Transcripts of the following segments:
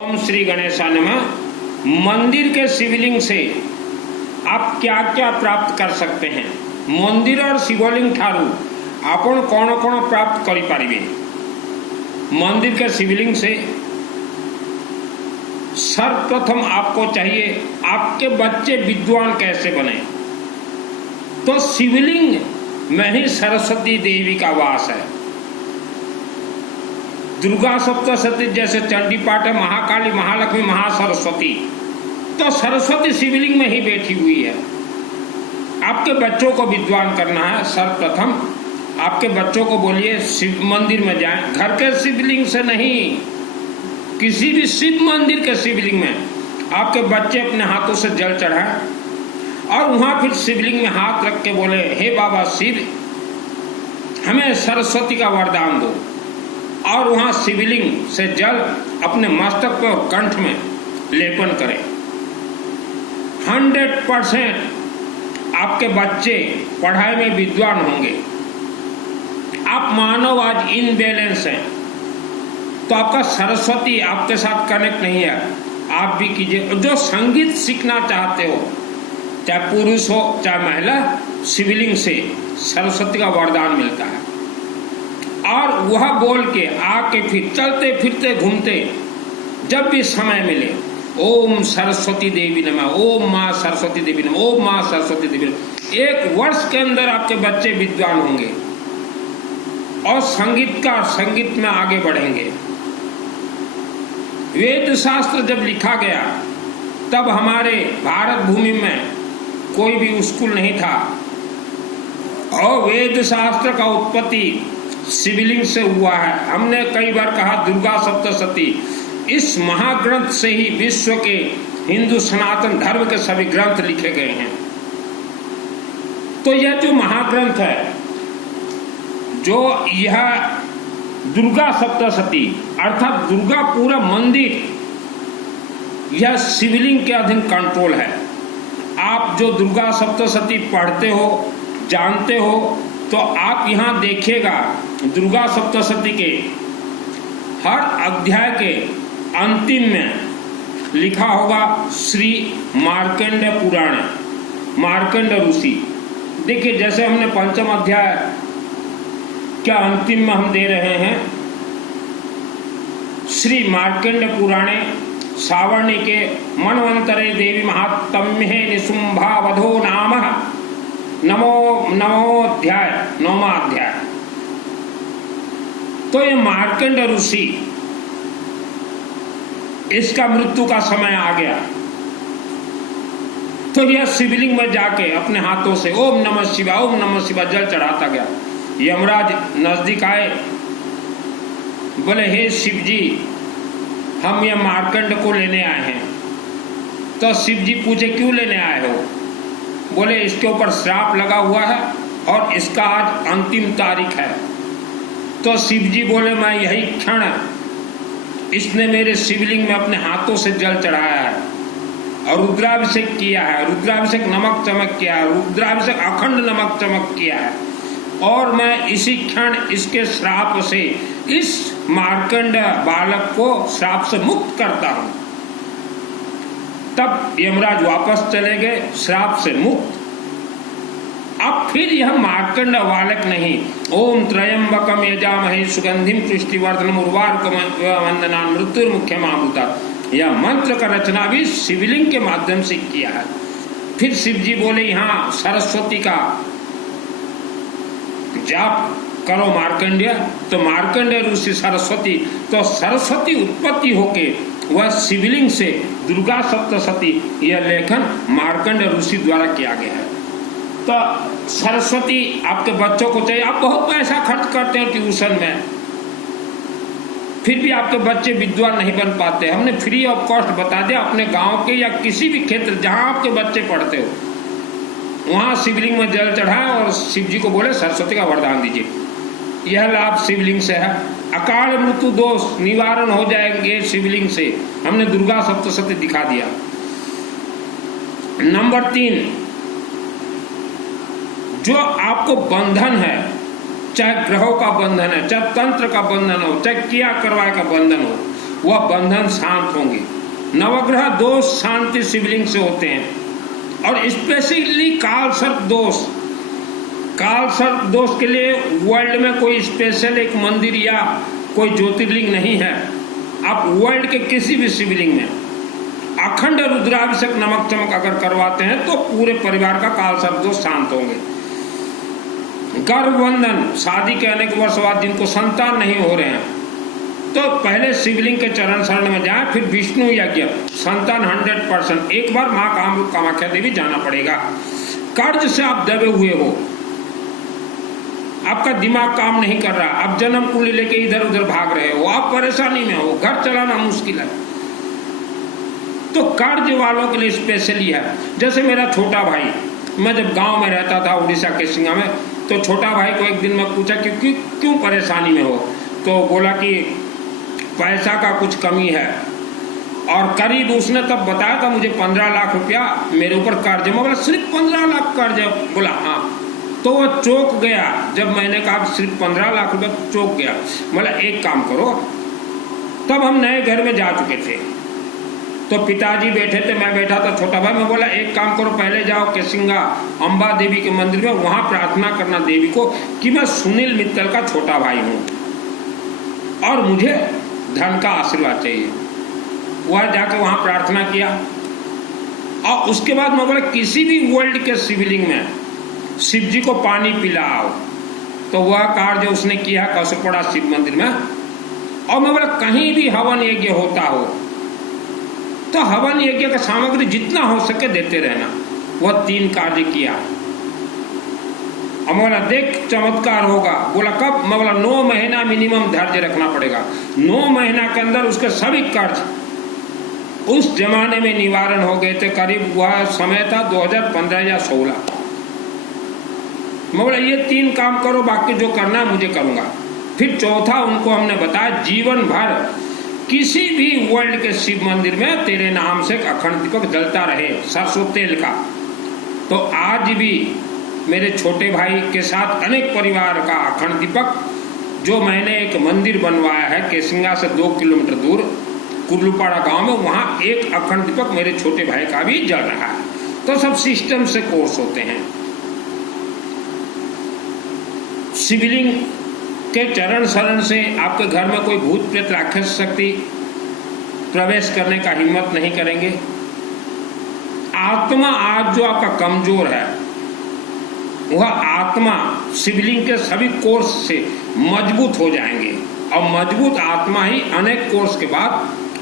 ओम श्री गणेशाय नमः। मंदिर के शिवलिंग से आप क्या क्या प्राप्त कर सकते हैं? मंदिर और शिवलिंग ठारू आपण कौन कौन प्राप्त करि पारिबे? मंदिर के शिवलिंग से सर्वप्रथम आपको चाहिए आपके बच्चे विद्वान कैसे बने। तो शिवलिंग में ही सरस्वती देवी का वास है। दुर्गा सप्तशती जैसे चंडी पाठ है, महाकाली, महालक्ष्मी, महासरस्वती, तो सरस्वती शिवलिंग में ही बैठी हुई है। आपके बच्चों को विद्वान करना है। सर्वप्रथम आपके बच्चों को बोलिए शिव मंदिर में जाएं। घर के शिवलिंग से नहीं, किसी भी शिव मंदिर के शिवलिंग में आपके बच्चे अपने हाथों से जल चढ़ाएं और वहां फिर शिवलिंग में हाथ रख के बोले, हे बाबा शिव, हमें सरस्वती का वरदान दो। और वहां शिवलिंग से जल अपने मस्तक पर और कंठ में लेपन करें। 100% आपके बच्चे पढ़ाई में विद्वान होंगे। आप मानव आज इनबैलेंस हैं, तो आपका सरस्वती आपके साथ कनेक्ट नहीं है। आप भी कीजिए। जो संगीत सीखना चाहते हो, चाहे पुरुष हो चाहे महिला, शिवलिंग से सरस्वती का वरदान मिलता है। और वह बोल के आके फिर चलते फिरते घूमते जब भी समय मिले, ओम सरस्वती देवी नमः, ओम माँ सरस्वती देवी नमः, ओम माँ सरस्वती देवी नमः। 1 वर्ष के अंदर आपके बच्चे विद्वान होंगे और संगीत में आगे बढ़ेंगे। वेद शास्त्र जब लिखा गया तब हमारे भारत भूमि में कोई भी स्कूल नहीं था और वेद शास्त्र का उत्पत्ति शिवलिंग से हुआ है। हमने कई बार कहा दुर्गा सप्तशती, इस महाग्रंथ से ही विश्व के हिंदू सनातन धर्म के सभी ग्रंथ लिखे गए हैं। तो यह जो महाग्रंथ है, जो यह दुर्गा सप्तशती अर्थात दुर्गा पूरा मंदिर, यह शिवलिंग के अधीन कंट्रोल है। आप जो दुर्गा सप्तशती पढ़ते हो, जानते हो, तो आप यहाँ देखिएगा दुर्गा सप्तशती के हर अध्याय के अंतिम में लिखा होगा श्री मार्कंडेय पुराण, मार्कंडेय ऋषि। देखिए, जैसे हमने पंचम अध्याय क्या अंतिम में हम दे रहे हैं, श्री मार्कंडेय पुराणे सावर्णिके मन्वंतरे देवी महात्म्ये निशुंभावधो नाम नवोध्याय, 9वां अध्याय। तो ये मार्कंडेय ऋषि, इसका मृत्यु का समय आ गया, तो यह शिवलिंग में जाके अपने हाथों से ओम नमः शिवाय, ओम नमः शिवाय जल चढ़ाता गया। यमराज नजदीक आए, बोले, हे शिव जी, हम यह मार्कंड को लेने आए हैं। तो शिव जी पूछे, क्यों लेने आए हो? बोले, इसके ऊपर श्राप लगा हुआ है और इसका आज अंतिम तारीख है। तो शिव जी बोले, मैं यही क्षण इसने मेरे शिवलिंग में अपने हाथों से जल चढ़ाया है और रुद्राभिषेक किया है, रुद्राभिषेक नमक चमक किया है, रुद्राभिषेक अखंड नमक चमक किया है, और मैं इसी क्षण इसके श्राप से इस मार्कंडेय बालक को श्राप से मुक्त करता हूं। तब यमराज वापस चले गए श्राप से मुक्त। अब फिर यह मार्कंडेय बालक नहीं, ओम त्रयंबकम यजामहे सुगंधिम पुष्टिवर्धनम उर्वारुकम वंदनान् मृत्युर्मुख्यमामृतात्, यह मंत्र का रचना भी शिवलिंग के माध्यम से किया है। फिर शिव जी बोले, यहाँ सरस्वती का जाप करो मार्कंडेय। तो मार्कंडेय ऋषि सरस्वती, तो सरस्वती उत्पत्ति होके वह शिवलिंग से दुर्गा सप्तशती, यह लेखन मार्कंडेय ऋषि द्वारा किया गया है। तो सरस्वती आपके बच्चों को चाहिए। आप बहुत पैसा खर्च करते हैं ट्यूशन में, फिर भी आपके बच्चे विद्वान नहीं बन पाते। हमने फ्री ऑफ कॉस्ट बता दिया, अपने गांव के या किसी भी क्षेत्र जहां आपके बच्चे पढ़ते हो, वहां शिवलिंग में जल चढ़ाएं और शिव जी को बोले सरस्वती का वरदान दीजिए। यह लाभ शिवलिंग से है। अकाल मृत्यु दोष निवारण हो जाएंगे शिवलिंग से। हमने दुर्गा सप्तशती दिखा दिया। नंबर 3, जो आपको बंधन है, चाहे ग्रहों का बंधन है, चाहे तंत्र का बंधन हो, चाहे किया करवाए का बंधन हो, वह बंधन शांत होंगे। नवग्रह दोष शांति शिवलिंग से होते हैं। और स्पेशली कालसर्प दोष के लिए वर्ल्ड में कोई स्पेशल एक मंदिर या कोई ज्योतिर्लिंग नहीं है। आप वर्ल्ड के किसी भी शिवलिंग में अखंड रुद्राभिषेक नमक चमक अगर करवाते हैं तो पूरे परिवार का कालसर्प दोष शांत होंगे। गर्भबंधन, शादी के अनेक वर्ष बाद जिनको संतान नहीं हो रहे हैं तो पहले शिवलिंग के चरण शरण में जाएं, फिर विष्णु यज्ञ, संतान 100%। एक बार माँ कामरूप कामाख्या देवी जाना पड़ेगा। कर्ज से आप दबे हुए हो, आपका दिमाग काम नहीं कर रहा, आप जन्म कुंडली लेके इधर उधर भाग रहे हो, आप परेशानी में हो, घर चलाना मुश्किल है, तो कर्ज वालों के लिए स्पेशली है। जैसे मेरा छोटा भाई, मैं जब गांव में रहता था उड़ीसा के सिंगा में, तो छोटा भाई को एक दिन मैं पूछा कि क्यों परेशानी में हो, तो बोला कि पैसा का कुछ कमी है। और करीब उसने तब बताया था मुझे 15 लाख रुपया मेरे ऊपर कर्ज है। मैं बोला सिर्फ 15 लाख कर्ज है? बोला हाँ। तो वो चौंक गया जब मैंने कहा सिर्फ 15 लाख रुपया, चौंक गया। बोला एक काम करो, तब हम नए घर में जा चुके थे, तो पिताजी बैठे थे, मैं बैठा था, छोटा भाई। मैं बोला एक काम करो, पहले जाओ केसिंगा अम्बा देवी के मंदिर में, वहां प्रार्थना करना देवी को कि मैं सुनील मित्तल का छोटा भाई हूं और मुझे धन का आशीर्वाद चाहिए। वह जाके वहां प्रार्थना किया। और उसके बाद मैं बोला किसी भी वर्ल्ड के शिवलिंग में शिव जी को पानी पिलाओ, तो वह कार्य उसने किया कसुपड़ा शिव मंदिर में। और मैं बोला कहीं भी हवन यज्ञ होता हो तो हवन यज्ञ का सामग्री जितना हो सके देते रहना। वह 3 कार्य किया। और मैं बोला देख चमत्कार होगा। बोला कब? मैं बोला 9 महीना मिनिमम धैर्य रखना पड़ेगा। 9 महीना के अंदर उसके सभी कर्ज उस जमाने में निवारण हो गए थे। करीब वह समय था 2015 या 16। मैं बोला ये 3 काम करो, बाकी जो करना है मुझे करूंगा। फिर चौथा उनको हमने बताया जीवन भर किसी भी वर्ल्ड के शिव मंदिर में तेरे नाम से अखंड दीपक जलता रहे, सरसों तेल का। तो आज भी मेरे छोटे भाई के साथ अनेक परिवार का अखंड दीपक, जो मैंने एक मंदिर बनवाया है केसिंगा से 2 किलोमीटर दूर कुर्लुपाड़ा गांव में, वहां एक अखंड दीपक मेरे छोटे भाई का भी जल रहा है। तो सब सिस्टम से कोर्स होते हैं। शिवलिंग के चरण शरण से आपके घर में कोई भूत प्रेत राक्षस शक्ति प्रवेश करने का हिम्मत नहीं करेंगे। आत्मा आज जो आपका कमजोर है, वह आत्मा शिवलिंग के सभी कोर्स से मजबूत हो जाएंगे। और मजबूत आत्मा ही अनेक कोर्स के बाद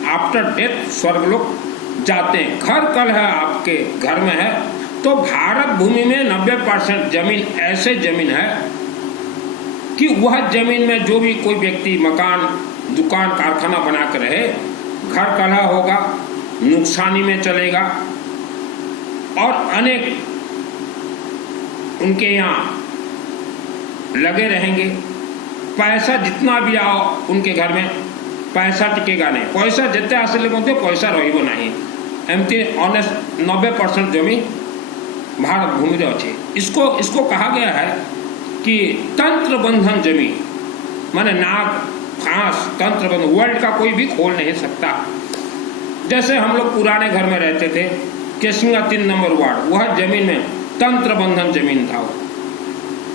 आफ्टर डेथ स्वर्गलोक जाते हैं। घर कल है आपके घर में है तो भारत भूमि में 90% जमीन ऐसे जमीन है कि वह जमीन में जो भी कोई व्यक्ति मकान दुकान कारखाना बना कर रहे, घर कलह होगा, नुकसानी में चलेगा और अनेक उनके यहाँ लगे रहेंगे। पैसा जितना भी आओ उनके घर में पैसा टिकेगा नहीं। पैसा जितने हासिल होते पैसा रही नहीं। एमती ऑनेस्ट 90% जमीन भारत भूमि अच्छे। इसको कहा गया है कि तंत्र बंधन जमीन, माने नाग फांस तंत्र बंधन, वर्ल्ड का कोई भी खोल नहीं सकता। जैसे हम लोग पुराने घर में रहते थे, केसिंगा 3 नंबर वार्ड, वह जमीन में तंत्र बंधन जमीन था।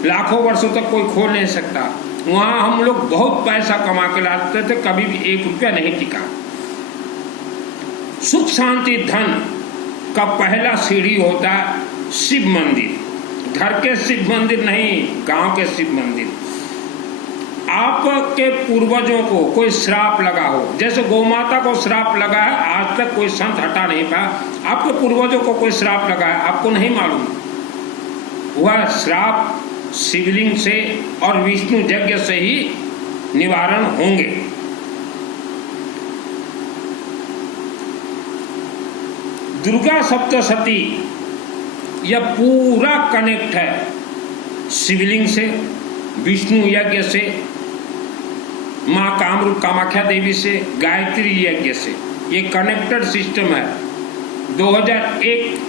लाखों वर्षों तक कोई खोल नहीं सकता। वहां हम लोग बहुत पैसा कमा के लाते थे, कभी भी 1 रुपया नहीं टिका। सुख शांति धन का पहला सीढ़ी होता है शिव मंदिर। घर के शिव मंदिर नहीं, गांव के शिव मंदिर। आपके पूर्वजों को कोई श्राप लगा हो, जैसे गौमाता को श्राप लगा है, आज तक कोई संत हटा नहीं पाया। आपके पूर्वजों को कोई श्राप लगा है, आपको नहीं मालूम। वह श्राप शिवलिंग से और विष्णु यज्ञ से ही निवारण होंगे। दुर्गा सप्तशती यह पूरा कनेक्ट है शिवलिंग से, विष्णु यज्ञ से, माँ कामरूप कामाख्या देवी से, गायत्री यज्ञ से। ये कनेक्टेड सिस्टम है। 2001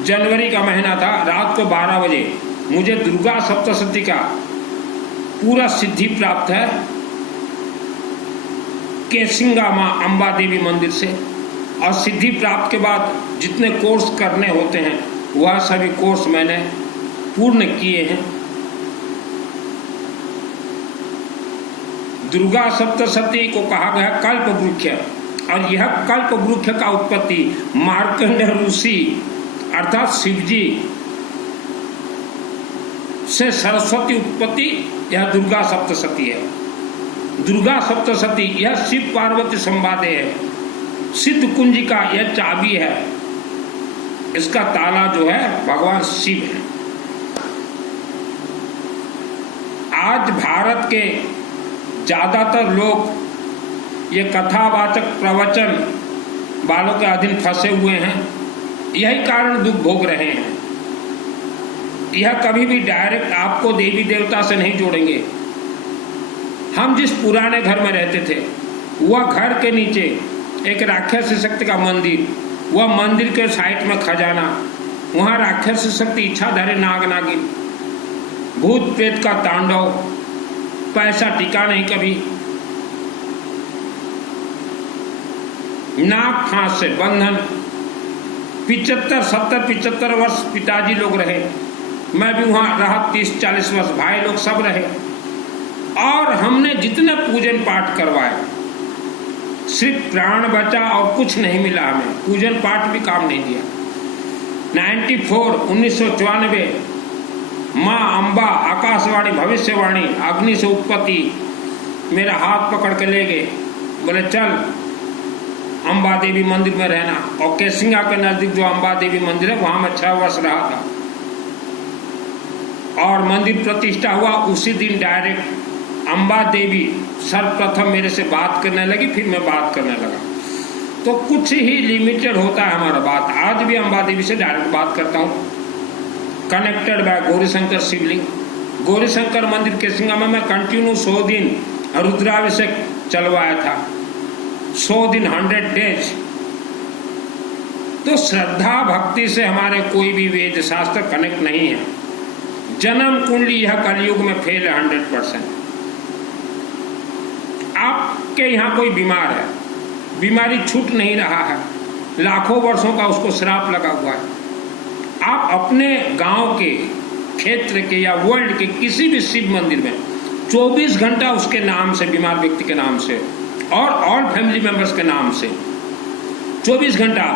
जनवरी का महीना था, रात को 12 बजे मुझे दुर्गा सप्तशती का पूरा सिद्धि प्राप्त है। केसिंगा माँ अम्बा देवी मंदिर से। और सिद्धि प्राप्त के बाद जितने कोर्स करने होते हैं वह सभी कोर्स मैंने पूर्ण किए हैं। दुर्गा सप्तशती को कहा गया कल्प वृक्ष, और यह कल्प वृक्ष का उत्पत्ति मार्कंडेय ऋषि अर्थात शिवजी से सरस्वती उत्पत्ति, यह दुर्गा सप्तशती है। दुर्गा सप्तशती यह शिव पार्वती संवादे है। सिद्ध कुंजी का यह चाबी है, इसका ताला जो है भगवान शिव है। आज भारत के ज्यादातर लोग ये कथावाचक प्रवचन वालों के अधीन फंसे हुए हैं, यही कारण दुख भोग रहे हैं। यह कभी भी डायरेक्ट आपको देवी देवता से नहीं जोड़ेंगे। हम जिस पुराने घर में रहते थे वह घर के नीचे एक राक्षसी शक्ति का मंदिर, वह मंदिर के साइड में खजाना, वहाँ राक्षसी शक्ति, इच्छाधारी नाग नागिन, भूत प्रेत का तांडव, पैसा टिका नहीं कभी, नाक फांस से बंधन। 75 वर्ष पिताजी लोग रहे, मैं भी वहाँ रहा 30-40 वर्ष, भाई लोग सब रहे। और हमने जितने पूजन पाठ करवाए सिर्फ प्राण बचा और कुछ नहीं मिला हमें, पूजन पाठ भी काम नहीं दिया। 1994 माँ अम्बा आकाशवाणी भविष्यवाणी अग्नि से उत्पत्ति मेरा हाथ पकड़ के ले गए, बोले चल अम्बा देवी मंदिर में रहना। और केसिंगा के नजदीक जो अम्बा देवी मंदिर है वहां मैं 6 वर्ष रहा था। और मंदिर प्रतिष्ठा हुआ उसी दिन डायरेक्ट अम्बा देवी सर्वप्रथम मेरे से बात करने लगी, फिर मैं बात करने लगा। तो कुछ ही लिमिटेड होता है हमारा बात। आज भी अम्बा देवी से डायरेक्ट बात करता हूँ, कनेक्टेड बाय गौरीशंकर शिवलिंग। गौरीशंकर मंदिर केसिंगा में मैं कंटिन्यू 100 दिन रुद्राभिषेक चलवाया था, 100 दिन 100 डेज। तो श्रद्धा भक्ति से हमारे कोई भी वेद शास्त्र कनेक्ट नहीं है। जन्म कुंडली यह कलयुग में फेल है 100%। आपके यहाँ कोई बीमार है, बीमारी छूट नहीं रहा है, लाखों वर्षों का उसको श्राप लगा हुआ है। आप अपने गांव के, क्षेत्र के या वर्ल्ड के किसी भी शिव मंदिर में 24 घंटा उसके नाम से, बीमार व्यक्ति के नाम से और ऑल फैमिली मेंबर्स के नाम से 24 घंटा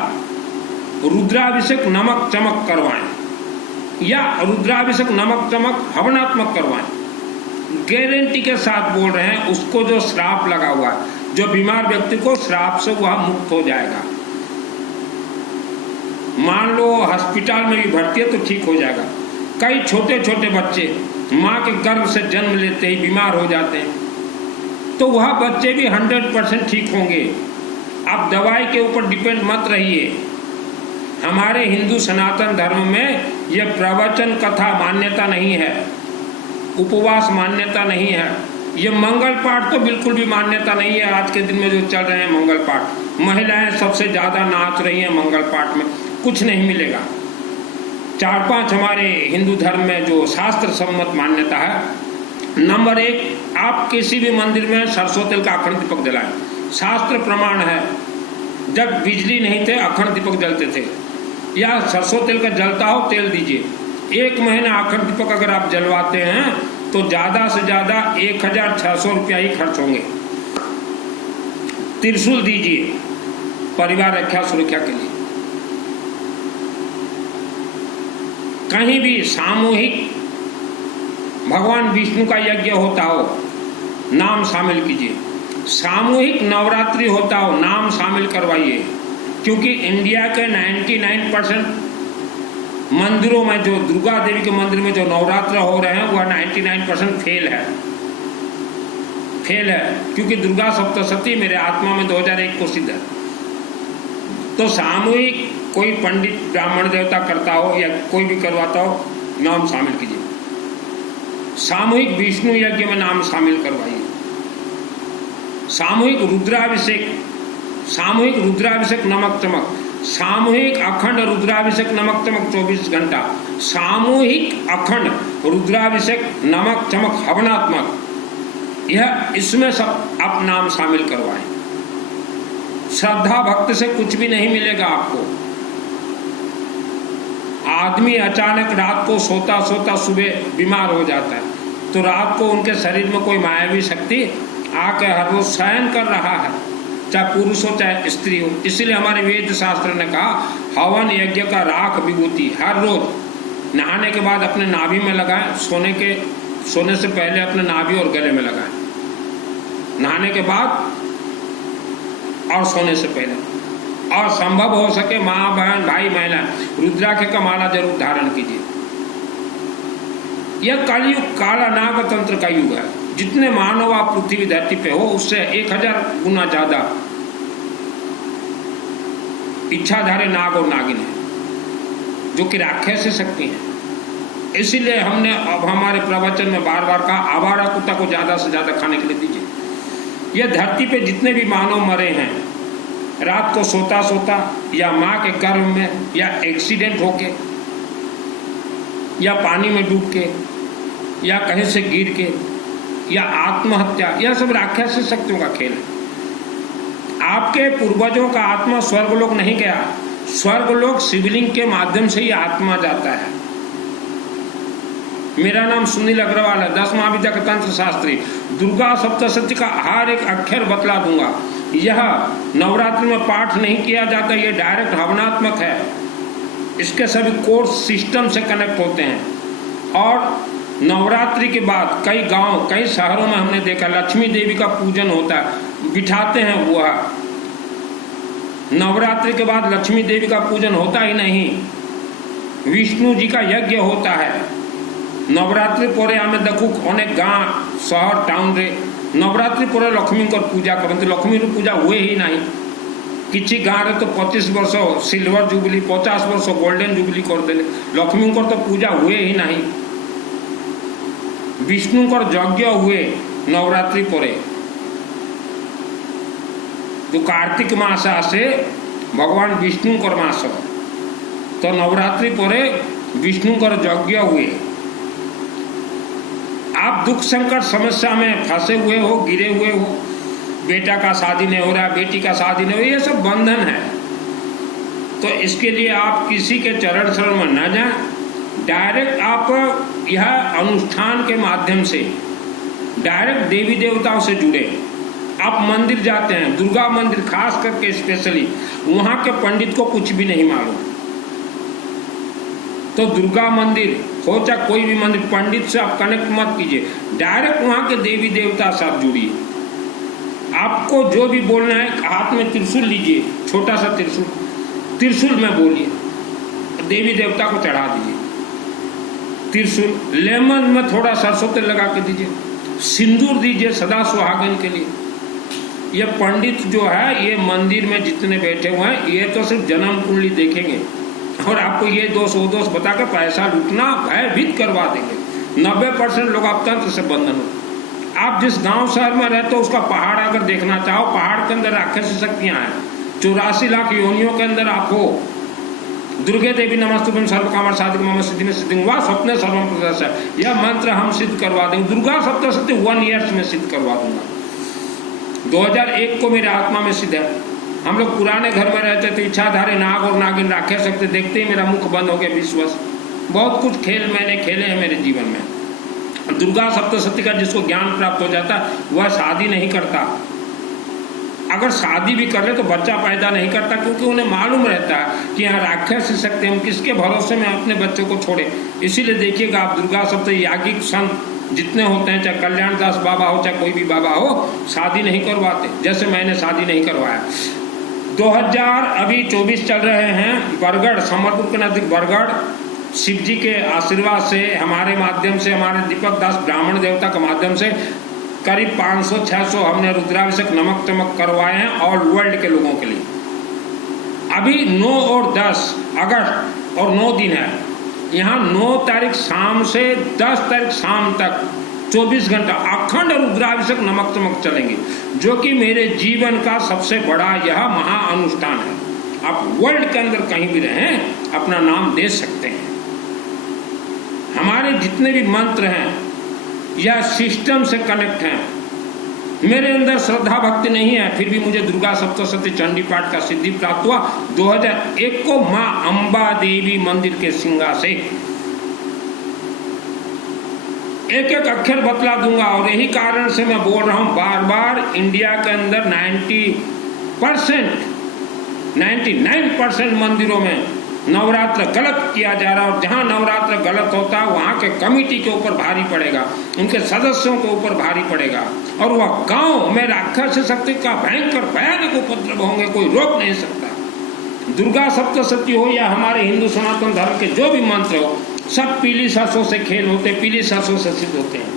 रुद्राभिषेक नमक चमक करवाएं या रुद्राभिषेक नमक चमक हवनात्मक करवाएं। गारंटी के साथ बोल रहे हैं, उसको जो श्राप लगा हुआ है, जो बीमार व्यक्ति को श्राप से वह मुक्त हो जाएगा। मान लो हॉस्पिटल में भी भर्ती है तो ठीक हो जाएगा। कई छोटे छोटे बच्चे माँ के गर्भ से जन्म लेते ही बीमार हो जाते हैं, तो वह बच्चे भी 100% ठीक होंगे। आप दवाई के ऊपर डिपेंड मत रहिए। हमारे हिंदू सनातन धर्म में यह प्रवचन कथा मान्यता नहीं है, उपवास मान्यता नहीं है, ये मंगल पाठ तो बिल्कुल भी मान्यता नहीं है। आज के दिन में जो चल रहे हैं मंगल पाठ, महिलाएं सबसे ज्यादा नाच रही हैं मंगल पाठ में, कुछ नहीं मिलेगा। 4-5 हमारे हिंदू धर्म में जो शास्त्र सम्मत मान्यता है, नंबर 1, आप किसी भी मंदिर में सरसों तेल का अखंड दीपक जलाएं। शास्त्र प्रमाण है, जब बिजली नहीं थे अखंड दीपक जलते थे, या सरसों तेल का जलता हो तेल दीजिए। 1 महीना अखंड दीपक अगर आप जलवाते हैं तो ज्यादा से ज्यादा 1600 रुपया ही खर्च होंगे। त्रिशूल दीजिए परिवार रक्षा सुरक्षा के लिए। कहीं भी सामूहिक भगवान विष्णु का यज्ञ होता हो, नाम शामिल कीजिए। सामूहिक नवरात्रि होता हो, नाम शामिल करवाइए। क्योंकि इंडिया के 99% मंदिरों में, जो दुर्गा देवी के मंदिर में जो नवरात्र हो रहे हैं वह 99% फेल है। क्योंकि दुर्गा सप्तशती मेरे आत्मा में 2001 को सिद्ध है। तो सामूहिक कोई पंडित ब्राह्मण देवता करता हो या कोई भी करवाता हो, नाम शामिल कीजिए। सामूहिक विष्णु यज्ञ में नाम शामिल करवाइए। सामूहिक रुद्राभिषेक नमक चमक, सामूहिक अखंड रुद्राभिषेक नमक चमक 24 घंटा, सामूहिक अखंड रुद्राभिषेक नमक चमक हवनात्मक, यह इसमें सब आप नाम शामिल करवाएं। श्रद्धा भक्ति से कुछ भी नहीं मिलेगा आपको। आदमी अचानक रात को सोता सोता सुबह बीमार हो जाता है, तो रात को उनके शरीर में कोई मायावी शक्ति आके हर रोज शयन कर रहा है, चाहे पुरुष हो चाहे स्त्री हो। इसीलिए हमारे वेद शास्त्र ने कहा हवन यज्ञ का राख विभूति हर रोज नहाने के बाद अपने नाभि में लगाएं, सोने से पहले अपने नाभि और गले में लगाएं, नहाने के बाद और सोने से पहले, और संभव हो सके माँ बहन भाई महिला रुद्राक्ष का माला जरूर धारण कीजिए। यह कलयुग काला नाग तंत्र का युग है। जितने मानव आप पृथ्वी धरती पे हो उससे 1000 गुना ज्यादा इच्छाधारी नाग और नागिन है, जो कि राक्षसी शक्ति है। इसीलिए हमने अब हमारे प्रवचन में बार बार कहा आवारा कुत्ता को ज्यादा से ज्यादा खाने के लिए दीजिए। यह धरती पे जितने भी मानव मरे हैं रात को सोता सोता, या माँ के गर्भ में, या एक्सीडेंट होके, या पानी में डूब के, या कहीं से गिर के, या आत्महत्या, यह सब राक्षसी शक्तियों का खेल है। आपके पूर्वजों का आत्मा स्वर्गलोक नहीं गया, स्वर्गलोक शिवलिंग के माध्यम से ही आत्मा जाता है। मेरा नाम सुनील अग्रवाल है, 10 महाविद्या का तंत्र शास्त्री। दुर्गा सप्तशती का हर एक अक्षर बतला दूंगा। यह नवरात्रि में पाठ नहीं किया जाता, यह डायरेक्ट हवनात्मक है। इसके सभी कोर्स सिस्टम से कनेक्ट होते हैं। और नवरात्रि के बाद कई गांव कई शहरों में हमने देखा लक्ष्मी देवी का पूजन होता है, बिठाते हैं वह। नवरात्रि के बाद लक्ष्मी देवी का पूजन होता ही नहीं, विष्णु जी का यज्ञ होता है। नवरात्रि पर आम देखू अनेक गाँ शहर टाउन रे नवरात्रि पर लक्ष्मी पूजा करते, लक्ष्मी पूजा हुए ही नहीं। किसी गाँव रे तो 25 वर्ष सिल्वर जुबली, 50 वर्ष गोल्डन जुबली करदे, लक्ष्मी तो पूजा हुए ही नहीं। विष्णु यज्ञ हुए नवरात्रि पर, जो कार्तिक मास आसे भगवान विष्णु मास, तो नवरात्रि पर विष्णु यज्ञ हुए। आप दुख संकट समस्या में फंसे हुए हो, गिरे हुए हो, बेटा का शादी नहीं हो रहा, बेटी का शादी नहीं हो रहा, ये सब बंधन है। तो इसके लिए आप किसी के चरण शरण में न जाएं, डायरेक्ट आप यह अनुष्ठान के माध्यम से डायरेक्ट देवी देवताओं से जुड़े। आप मंदिर जाते हैं, दुर्गा मंदिर खास करके स्पेशली, वहाँ के पंडित को कुछ भी नहीं मालूम, तो दुर्गा मंदिर हो चाहे कोई भी मंदिर, पंडित से आप कनेक्ट मत कीजिए, डायरेक्ट वहाँ के देवी देवता से आप जुड़िए। आपको जो भी बोलना है, हाथ में त्रिशूल लीजिए, छोटा सा त्रिशूल में बोलिए, देवी देवता को चढ़ा दीजिए। त्रिशूल लेमन में थोड़ा सरसों तेल लगा के दीजिए, सिंदूर दीजिए सदा सुहागन के लिए। ये पंडित जो है, ये मंदिर में जितने बैठे हुए हैं, ये तो सिर्फ जन्म कुंडली देखेंगे और आपको ये दोष वो दोष बता कर पैसा लूटना, भयभीत करवा देंगे। 90% लोग आप तंत्र से बंधन हो। आप जिस गांव शहर में रहते हो उसका पहाड़ अगर देखना चाहो, पहाड़ के अंदर राक्षसी शक्तियां हैं। 84 लाख योनियों के अंदर आप हो। दुर्गे देवी नमस्तुभ्यं सर्वकामर साधिके मम सिद्धि में सिद्धि वा स्वप्ने सर्वम प्रदर्शय, यह मंत्र हम सिद्ध करवा देंगे। दुर्गा सप्तशती 1 ईयर्स में सिद्ध करवा दूंगा। 2001 को मेरे आत्मा में सिद्ध है। हम लोग पुराने घर में रहते थे, इच्छाधारी नाग और नागिन राक्षस सकते, देखते ही मेरा मुख बंद हो गया 20 वर्ष। बहुत कुछ खेल मैंने खेले हैं मेरे जीवन में। दुर्गा सप्तशती का जिसको ज्ञान प्राप्त हो जाता वह शादी नहीं करता, अगर शादी भी कर ले तो बच्चा पैदा नहीं करता, क्योंकि उन्हें मालूम रहता है कि यहाँ राक्षस सकते, हम किसके भरोसे में अपने बच्चों को छोड़े। इसीलिए देखिएगा आप दुर्गा सप्तशती यागिक संत जितने होते हैं, चाहे कल्याण दास बाबा हो चाहे कोई भी बाबा हो, शादी नहीं करवाते। जैसे मैंने शादी नहीं करवाया। 2024 चल रहे हैं, बरगढ़ समरपुर के नजदीक बरगढ़, शिव जी के आशीर्वाद से, हमारे माध्यम से, हमारे दीपक दास ब्राह्मण देवता के माध्यम से करीब 500-600 हमने रुद्राभिषेक नमक चमक करवाए हैं ऑल वर्ल्ड के लोगों के लिए। अभी 9 और 10 अगस्त और 9 दिन है। यहाँ 9 तारीख शाम से 10 तारीख शाम तक 24 घंटा अखंड रुद्राभिषेक नमक चमक चलेंगे, जो कि मेरे जीवन का सबसे बड़ा यह महाअनुष्ठान है। आप वर्ल्ड के अंदर कहीं भी रहें अपना नाम दे सकते हैं। हमारे जितने भी मंत्र हैं यह सिस्टम से कनेक्ट हैं। मेरे अंदर श्रद्धा भक्ति नहीं है, फिर भी मुझे दुर्गा सप्तशती चंडी पाठ का सिद्धि प्राप्त हुआ 2001 को मां अंबा देवी मंदिर के सिंगा से। एक एक अक्षर बतला दूंगा और यही कारण से मैं बोल रहा हूं बार बार, इंडिया के अंदर 99% मंदिरों में नवरात्र गलत किया जा रहा है, और जहां नवरात्र गलत होता है वहां के कमिटी के ऊपर भारी पड़ेगा, उनके सदस्यों के ऊपर भारी पड़ेगा, और वह गांव में राक्षस शक्ति का भयंकर भयानक उपद्रव होंगे, कोई रोक नहीं सकता। दुर्गा सप्तशती हो या हमारे हिंदू सनातन धर्म के जो भी मंत्र हो, सब पीली सरसों से खेल होते, पीली सरसों से सिद्ध होते हैं।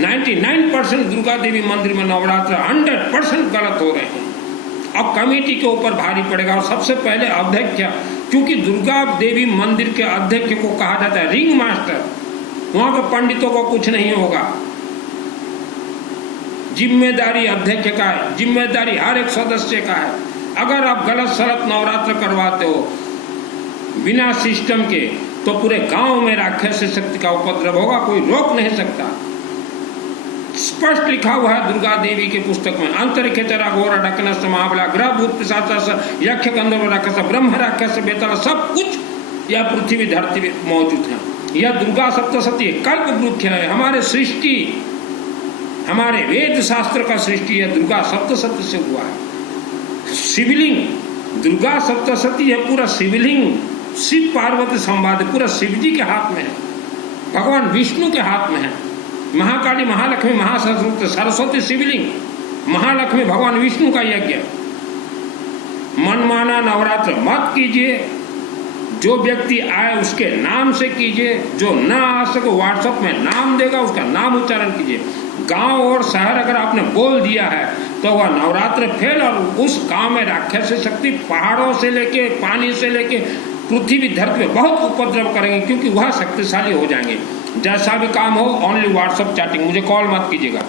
99% दुर्गा देवी मंदिर में नवरात्र 100% गलत हो रहे हैं, अब कमेटी के ऊपर भारी पड़ेगा। और सबसे पहले अध्यक्ष, क्योंकि दुर्गा देवी मंदिर के अध्यक्ष को कहा जाता है रिंग मास्टर, वहां के पंडितों को कुछ नहीं होगा, जिम्मेदारी अध्यक्ष का है, जिम्मेदारी हर एक सदस्य का है। अगर आप गलत सलत नवरात्र करवाते हो बिना सिस्टम के, तो पूरे गांव में राक्षस शक्ति का उपद्रव होगा, कोई रोक नहीं सकता। स्पष्ट लिखा हुआ है दुर्गा देवी के पुस्तक में, अंतरिक्ष चरा घोर डकनस महाबला ग्रह भूत पिशाच यक्ष गंधर्व राक्षस ब्रह्म राक्षस बेताल, सब कुछ यह पृथ्वी धरती में मौजूद है। यह दुर्गा सप्तशती कल्प वृक्ष है, हमारे सृष्टि, हमारे वेद शास्त्र का सृष्टि है दुर्गा सप्तशती से हुआ है। शिवलिंग दुर्गा सप्तशती है, पूरा शिवलिंग शिव पार्वती संवाद पूरा शिव जी के हाथ में है, भगवान विष्णु के हाथ में है। महाकाली महालक्ष्मी महासरस्वती शिवलिंग, महालक्ष्मी भगवान विष्णु का यज्ञ। मनमाना नवरात्र मत कीजिए, जो व्यक्ति आए उसके नाम से कीजिए, जो ना आ सके व्हाट्सएप में नाम देगा उसका नाम उच्चारण कीजिए। गांव और शहर अगर आपने बोल दिया है तो वह नवरात्र फेल, और उस गांव में राक्षस शक्ति पहाड़ों से लेके पानी से लेके पृथ्वी धरती में बहुत उपद्रव करेंगे, क्योंकि वह शक्तिशाली हो जाएंगे। जैसा भी काम हो ओनली व्हाट्सएप चैटिंग, मुझे कॉल मत कीजिएगा।